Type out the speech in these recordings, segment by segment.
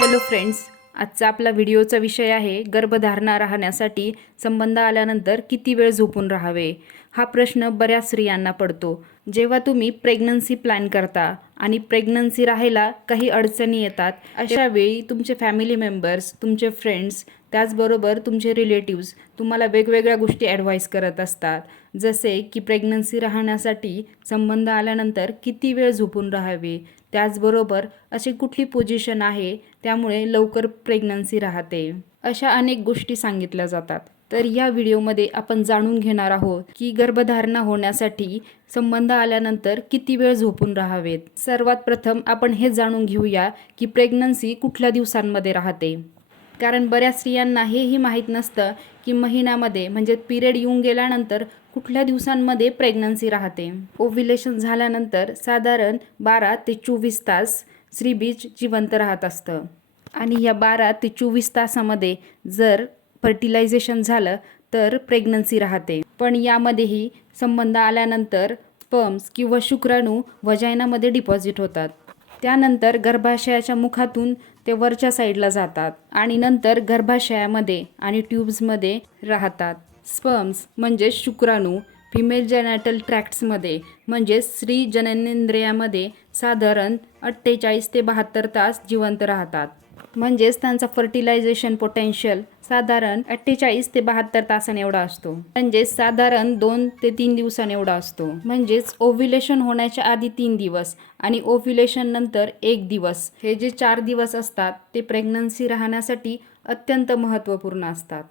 Hello friends आजचा आपला व्हिडिओचा विषय आहे गर्भधारणा राहण्यासाठी संबंध आल्यानंतर किती वेळ झोपून राहावे? हा प्रश्न बऱ्याच स्त्रियांना पडतो. जेव्हा तुम्ही प्रेग्नन्सी प्लॅन करता आणि प्रेग्नन्सी राहायला काही अडचणी येतात अशा वेळी तुमचे फॅमिली मेंबर्स तुमचे फ्रेंड्स त्याचबरोबर तुमचे रिलेटिव्स तुम्हाला वेगवेगळ्या गोष्टी ॲडवाईस करत असतात. जसे की प्रेग्नन्सी राहण्यासाठी संबंध आल्यानंतर किती वेळ झोपून राहावे त्याचबरोबर अशी कुठली पोझिशन आहे त्यामुळे लवकर प्रेग्नन्सी राहते. अशा अनेक गोष्टी सांगितल्या जातात. तर या व्हिडिओमध्ये आपण जाणून घेणार आहोत की गर्भधारणा होण्यासाठी संबंध आल्यानंतर किती वेळ झोपून राहावेत. सर्वात प्रथम आपण हे जाणून घेऊया की प्रेग्नन्सी कुठल्या दिवसांमध्ये राहते. कारण बऱ्याच स्त्रियांना हेही माहीत नसतं की महिन्यामध्ये म्हणजे पिरियड येऊन गेल्यानंतर कुठल्या दिवसांमध्ये प्रेग्नन्सी राहते. ओव्हिलेशन झाल्यानंतर साधारण बारा ते चोवीस तास स्त्रीबीज जिवंत राहत असतं. आणि या बारा ते चोवीस तासामध्ये जर फर्टिलायझेशन झालं तर प्रेग्नन्सी राहते. पण यामध्येही संबंध आल्यानंतर स्पर्म्स किंवा शुक्राणू वजायनामध्ये डिपॉझिट होतात. त्यानंतर गर्भाशयाच्या मुखातून ते वरच्या साईडला जातात आणि नंतर गर्भाशयामध्ये आणि ट्यूब्समध्ये राहतात. स्पर्म्स म्हणजे शुक्राणू फिमेल जेनॅटल ट्रॅक्ट्समध्ये म्हणजे स्त्री जननेंद्रियामध्ये साधारण अठ्ठेचाळीस ते बहात्तर तास जिवंत राहतात. म्हणजेच त्यांचा फर्टिलायझेशन पोटेन्शियल साधारण अठ्ठेचाळीस ते बहात्तर तासाने एवढा असतो. म्हणजेच साधारण दोन ते तीन दिवसाने एवढा असतो. म्हणजेच ओव्ह्युलेशन होण्याच्या आधी तीन दिवस आणि ओव्ह्युलेशन नंतर एक दिवस. हे जे चार दिवस असतात ते प्रेग्नन्सी राहण्यासाठी अत्यंत महत्त्वपूर्ण असतात.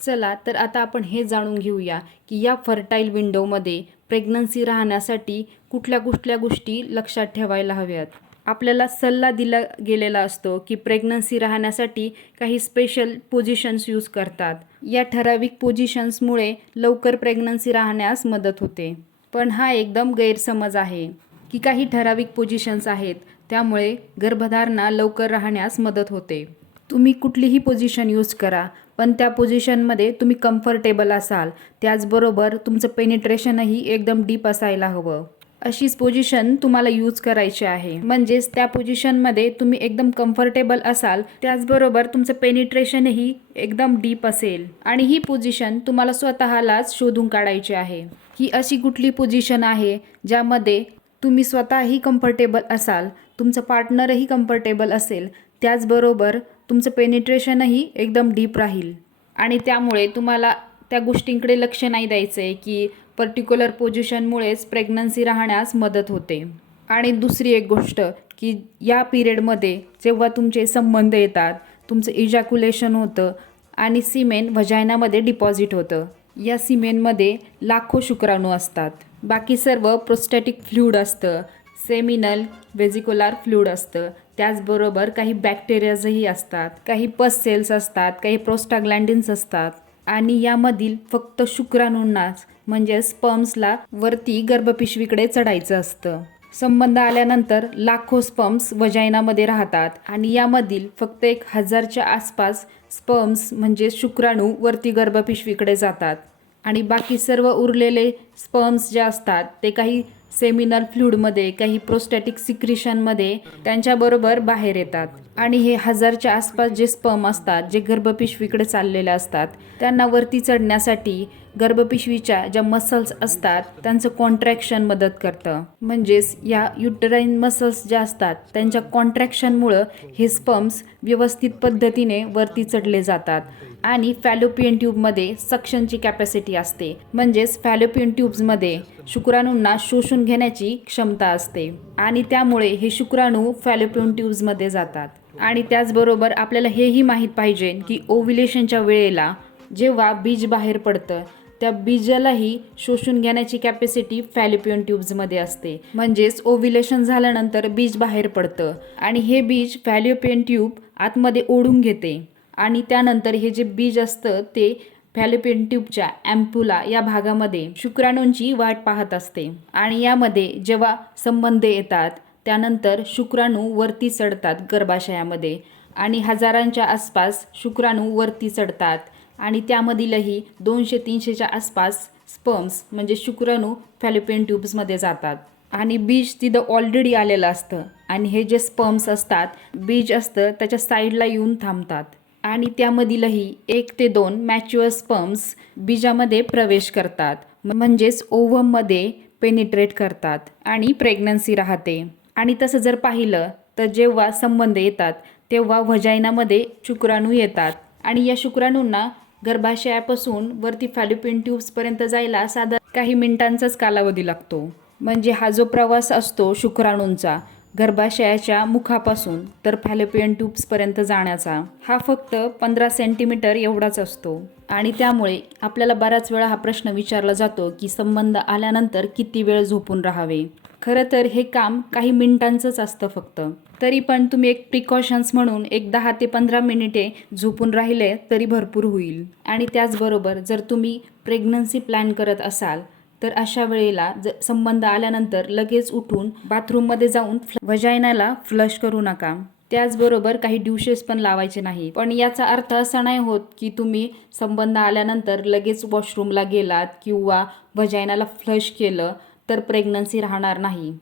चला तर आता आपण हे जाणून घेऊया की या फर्टाईल विंडोमध्ये प्रेग्नन्सी राहण्यासाठी कुठल्या कुठल्या गोष्टी लक्षात ठेवायला हव्यात. आपल्याला सल्ला दिला गेलेला असतो की प्रेग्नन्सी राहण्यासाठी काही स्पेशल पोझिशन्स यूज करतात. या ठराविक पोझिशन्समुळे लवकर प्रेग्नन्सी राहण्यास मदत होते. पण हा एकदम गैरसमज आहे की काही ठराविक पोझिशन्स आहेत त्यामुळे गर्भधारणा लवकर राहण्यास मदत होते. तुम्ही कुठलीही पोझिशन यूज करा पण त्या पोझिशनमध्ये तुम्ही कम्फर्टेबल असाल. त्याचबरोबर तुमचं पेनिट्रेशनही एकदम डीप असायला हवं. अशीच पोझिशन तुम्हाला यूज करायची आहे. म्हणजेच त्या पोझिशनमध्ये तुम्ही एकदम कम्फर्टेबल असाल त्याचबरोबर तुमचं पेनिट्रेशनही एकदम डीप असेल. आणि ही पोझिशन तुम्हाला स्वतःलाच शोधून काढायची आहे. ही अशी कुठली पोझिशन आहे ज्यामध्ये तुम्ही स्वतःही कम्फर्टेबल असाल तुमचं पार्टनरही कम्फर्टेबल असेल त्याचबरोबर तुमचं पेनिट्रेशनही एकदम डीप राहील. आणि त्यामुळे तुम्हाला त्या गोष्टींकडे लक्ष नाही द्यायचं आहे की पर्टिक्युलर पोझिशनमुळेच प्रेग्नन्सी राहण्यास मदत होते. आणि दुसरी एक गोष्ट की या पिरियडमध्ये जेव्हा तुमचे संबंध येतात तुमचं इजॅक्युलेशन होतं आणि सिमेन व्हजायनामध्ये डिपॉझिट होतं. या सिमेनमध्ये लाखो शुक्राणू असतात. बाकी सर्व प्रोस्टॅटिक फ्लूड असतं सेमिनल वेजिकोलार फ्लूड असतं. त्याचबरोबर काही बॅक्टेरियाजही असतात काही पस सेल्स असतात काही प्रोस्टाग्लँडिन्स असतात. आणि यामधील फक्त शुक्राणूंनाच म्हणजे स्पर्म्सला वरती गर्भपिशवीकडे चढायचं असतं. संबंध आल्यानंतर लाखो स्पम्स वजायनामध्ये राहतात आणि यामधील फक्त एक हजारच्या आसपास स्पम्स म्हणजे शुक्राणू वरती गर्भपिशवीकडे जातात. आणि बाकी सर्व उरलेले स्पर्म्स जे असतात ते काही सेमिनल फ्लूडमध्ये काही प्रोस्टॅटिक सिक्रिशनमध्ये त्यांच्याबरोबर बाहेर येतात. आणि हे हजारच्या आसपास जे स्पर्म असतात जे गर्भपिशवीकडे चाललेले असतात त्यांना वरती चढण्यासाठी गर्भपिशवीच्या ज्या मसल्स असतात त्यांचं कॉन्ट्रॅक्शन मदत करतं. म्हणजेच या युटराईन मसल्स ज्या असतात त्यांच्या कॉन्ट्रॅक्शनमुळं हे स्पर्म्स व्यवस्थित पद्धतीने वरती चढले जातात. आणि फॅलोपियन ट्यूबमध्ये सक्शनची कॅपॅसिटी असते. म्हणजेच फॅलोपियन ट्यूब्समध्ये शुक्राणूंना शोषून घेण्याची क्षमता असते. आणि त्यामुळे हे शुक्राणू फॅलोपियन ट्यूब्समध्ये जातात. आणि त्याचबरोबर आपल्याला हेही माहीत पाहिजे की ओव्हिलेशनच्या वेळेला जेव्हा बीज बाहेर पडतं त्या बीजालाही शोषून घेण्याची कॅपॅसिटी फॅलिपियन ट्यूब्समध्ये असते. म्हणजेच ओव्हिलेशन झाल्यानंतर बीज बाहेर पडतं आणि हे बीज फॅलिपियन ट्यूब आतमध्ये ओढून घेते. आणि त्यानंतर हे जे बीज असतं ते फॅलिपियन ट्यूबच्या ॲम्पुला या भागामध्ये शुक्राणूंची वाट पाहत असते. आणि यामध्ये जेव्हा संबंध येतात त्यानंतर शुक्राणू वरती चढतात गर्भाशयामध्ये आणि हजारांच्या आसपास शुक्राणू वरती चढतात आणि त्यामधीलही दोनशे तीनशेच्या आसपास स्पर्म्स म्हणजे शुक्राणू फॅलिपियन ट्यूब्समध्ये जातात. आणि बीज तिथं ऑलरेडी आलेलं असतं आणि हे जे स्पर्म्स असतात बीज असतं त्याच्या साईडला येऊन थांबतात. आणि त्यामधीलही एक ते दोन मॅच्युअर स्पर्म्स बीजामध्ये प्रवेश करतात. म्हणजेच ओव्हममध्ये पेनिट्रेट करतात आणि प्रेग्नन्सी राहते. आणि तसं जर पाहिलं तर जेव्हा संबंध येतात तेव्हा व्हजायनामध्ये शुक्राणू येतात. आणि या शुक्राणूंना गर्भाशयापासून वरती फॅल्युपिन ट्यूब्सपर्यंत जायला साधारण काही मिनिटांचाच कालावधी लागतो. म्हणजे हा जो प्रवास असतो शुक्राणूंचा गर्भाशयाच्या मुखापासून तर फॅलोपियन ट्यूब्सपर्यंत जाण्याचा हा फक्त पंधरा सेंटीमीटर एवढाच असतो. आणि त्यामुळे आपल्याला बऱ्याच वेळा हा प्रश्न विचारला जातो की संबंध आल्यानंतर किती वेळ झोपून राहावे? खरं तर हे काम काही मिनिटांचंच असतं फक्त. तरी पण तुम्ही एक प्रिकॉशन्स म्हणून एक दहा ते पंधरा मिनिटे झोपून राहिले तरी भरपूर होईल. आणि त्याचबरोबर जर तुम्ही प्रेग्नन्सी प्लॅन करत असाल तर अशा वेळेला ज संबंध आल्यानंतर लगेच उठून बाथरूममध्ये जाऊन वजायनाला फ्लश करू नका. त्याचबरोबर काही ड्युशेस पण लावायचे नाही पण याचा अर्थ असा नाही होत की तुम्ही संबंध आल्यानंतर लगेच वॉशरूमला गेलात किंवा वजायनाला फ्लश केलं तर प्रेग्नन्सी राहणार नाही.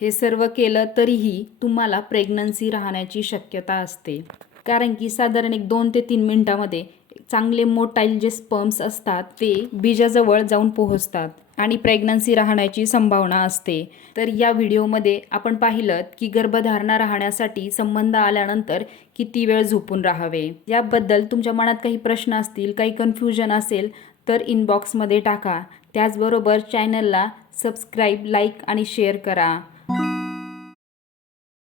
हे सर्व केलं तरीही तुम्हाला प्रेग्नन्सी राहण्याची शक्यता असते. कारण की साधारण एक दोन ते तीन मिनटामध्ये चांगले मोटाईल जे स्पर्म्स असतात ते बीजाजवळ जाऊन पोहोचतात आणि प्रेग्नन्सी राहण्याची संभावना असते. तर या व्हिडिओमध्ये आपण पाहिलं की गर्भधारणा राहण्यासाठी संबंध आल्यानंतर किती वेळ झोपून राहावे. याबद्दल तुमच्या मनात काही प्रश्न असतील काही कन्फ्युजन असेल तर इनबॉक्समध्ये टाका. त्याचबरोबर चॅनलला सबस्क्राईब लाईक आणि शेअर करा.